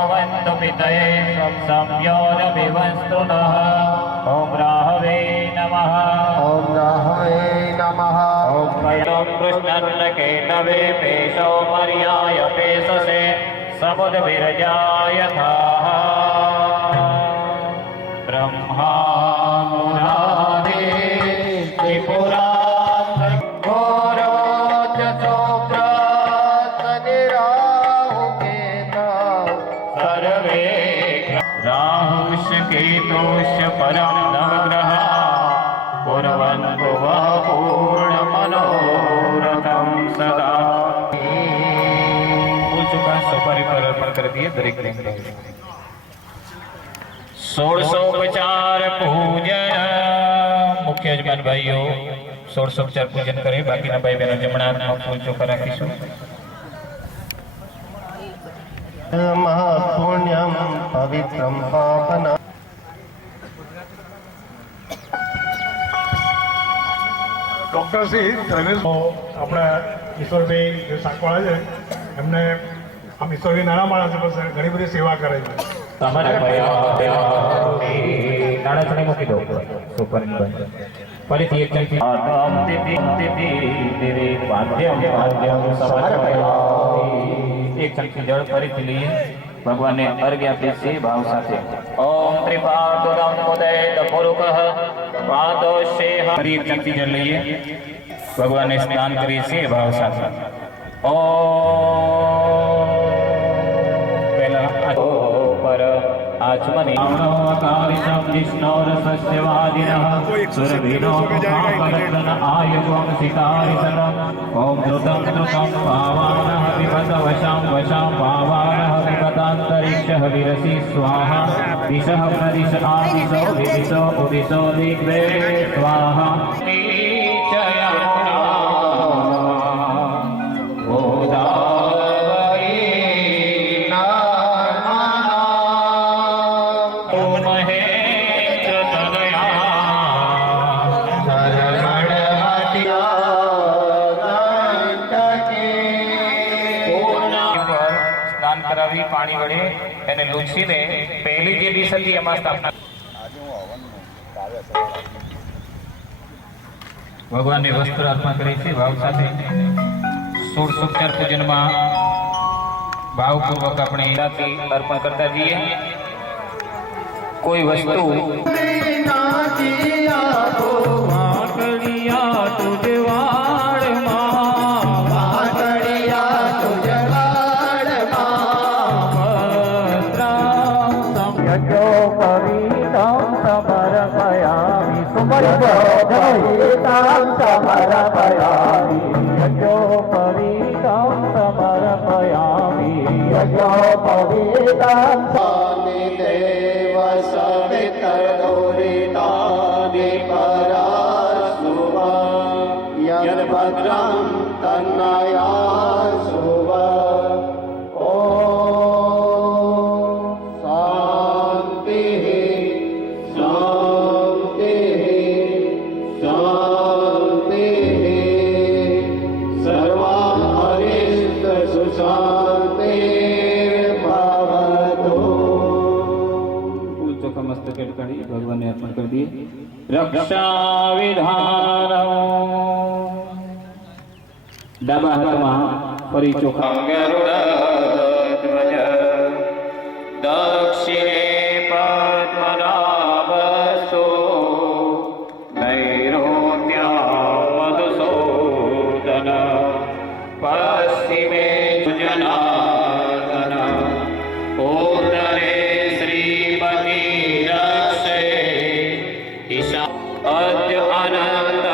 भवन्तु पितये संयोरविवस्तुनः ॐ राहवे नमः ॐ राहवे नमः ॐ कयं कृष्णन्नकेतवे पेशो पर्याय पेशसे समुद्विरजाय थाः ब्रह्मा मुरारे त्रिपुरा राहुष्यकेतुष्य परं नवग्रह कुर्वन्तु वः पूर्णमनोरथं सदा। भूल चुका सुपारी पर अर्पण कर दिए दरेक ने। षोडशोपचार पूजन मुख्य यजमान भाईओ षोडशोपचार पूजन करे, बाकीना भाई बहनों जमणा हाथमां फूल ચોખા રાખીશું। पुण्यम पवित्रम पावना ડૉક્ટર શ્રી ધર્મેશ આપણા ઈશ્વરભાઈ જે સાંકવાળા છે એમને આમ ઈશ્વરભાઈ નાના માણસ છે પણ ઘણી બધી સેવા કરે છે। તમારા નાણાં મૂકી દો સુપરની બંધ ફરીથી એક ચમચી એક ચમચી જળ ફરીથી લઈએ, ભગવાનને અર્ઘ્ય આપીએ છીએ ભાવ સાથે। ઓમ ત્રિપાદોદય પુરુષ પાદોષેહ ફરી એક ચમચી જળ લઈએ, ભગવાનને સ્નાન કરીએ છીએ ભાવ સાથે। ઓમ પહેલા પર आचमनी कारिशं विष्णोरसस्यवादिनः सुरभिनो महापरत्न आयुगं सितारिसरम् ॐ द्रुतं द्रुतं पावानः विपदवशां वशां पावानः विपदान्तरिक्षः विरसि स्वाहा दिशः प्रदिश आदिशो विदिशो उदिशो दिग्वे स्वाहा पानी वड़े એને લૂછીને પહેલી જે ડીશ હતી એમાં સ્થાપના। ભગવાનને વસ્ત્ર અર્પણ કરે છે ભાવ સાથે। ષોડશોપચાર પૂજનમાં ભાવપૂર્વક આપણે ઈરાથી અર્પણ કરતા જઈએ। કોઈ વસ્તુ देव सवितर्दुरितानि पराशुभ यद्भद्रं तन्नयाशुभ ॐ शान्तिः शान्तिः शान्तिः सर्वारिष्ट सुशान्ति मस्तक काढ़ी भगवान ने अर्पण कर दिए। रक्षा विधान डाबा हाथ में फरी चोखा दक्षिणे पद्मनाभसो नैरोत्या मधुसूदन पश्चिमे जनार्दन उत्तरे श्रीमती अद्य अनंत